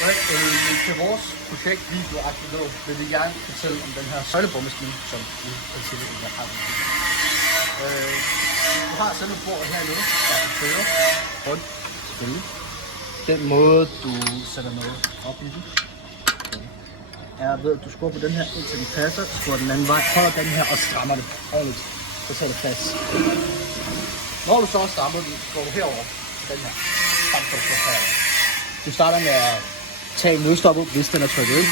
Til vores projekt video vil vi gerne fortælle om den her søjlebordmaskine, som vi princippet ikke har. Du har selve bordet hernede, der kan køre rundt, selvfølgelig. Den måde, du sætter noget op i den, er ved, at du skruer på den her, indtil den passer, skruer den anden vej, holder den her og strammer det ordentligt, så sætter det fast. Når du så strammer den, går du herover den her, frem for at stå herover. Du starter med at tage nødstoppet, hvis den er trykket ind.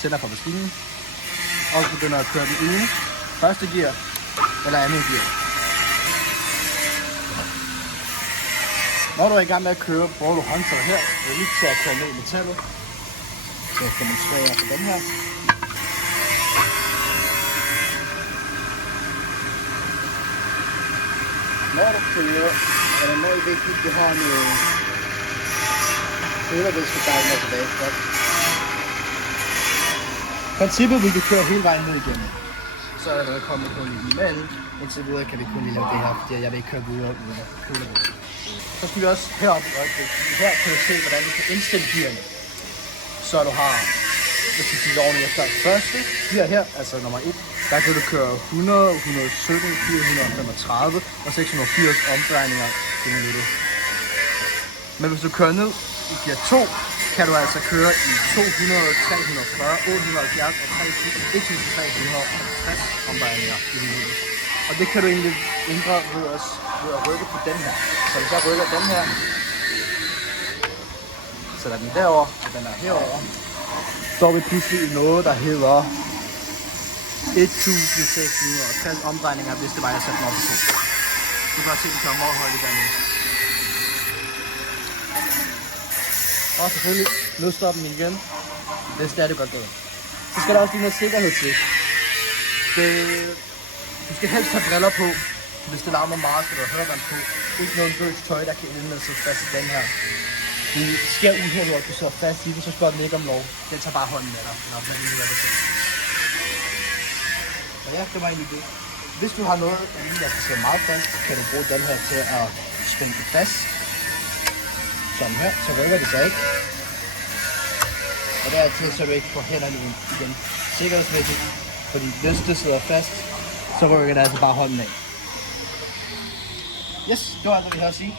Tænder for maskinen. Og begynder at køre den ene, første gear eller andet gear. Når du er i gang med at køre, bruger du håndtaget her. Det er lige til at køre ned i metallet. Så kan man træde på den her. Når du kører, er det meget vigtigt, at du har noget kølervæskedejlen og tilbage. Princippet vil vi køre hele vejen ned igennem. Så er der kommet på lige, men indtil videre kan vi kun lige lave det her, fordi jeg vil ikke køre videre uden at kølervæske. Så skal vi også heroppe i øjeblikket. Her kan du se, hvordan du kan indstille gearne. Så du har, hvis du kigger ordentligt efter første gear her, altså nummer 1, der kan du køre 100, 117, 435 og 680 omdrejninger i minuttet. Men hvis du kører ned i gear 2, kan du altså køre i 200, 340, 870 og 1350 omdrejninger i minuttet. Og det kan du egentlig ændre ved at rykke på den her. Så hvis jeg rykker den her, sætter den derover, og den er herover, så er vi pludselig i noget, der hedder 1660 omdrejninger, hvis det var jeg satte den op på. Du kan også se, at den kører meget højt dernede. Og selvfølgelig nødstoppen igen, hvis det er det godt gået. Så skal der også lige noget sikkerhed til. Du skal helst have briller på. Hvis det larmer meget, skal du have hørebånd på. Ikke noget bøs tøj, der kan ende med at sidde fast i den her. Det sker uheld, at du sidder fast i den, så spørger den ikke om lov. Den tager bare hånden med dig, når den lige er det selv. Og ja, det var egentlig det. Hvis du har noget, der skal sidde meget fast, kan du bruge den her til at spænde det fast. Sådan her, så rykker det sig ikke. Og dertil så du ikke får hænderne ind igen. Sikkerhedsmæssigt, fordi hvis det sidder fast, så rykker det altså bare hånden af. Yes, det var alt, hvad vi har at sige.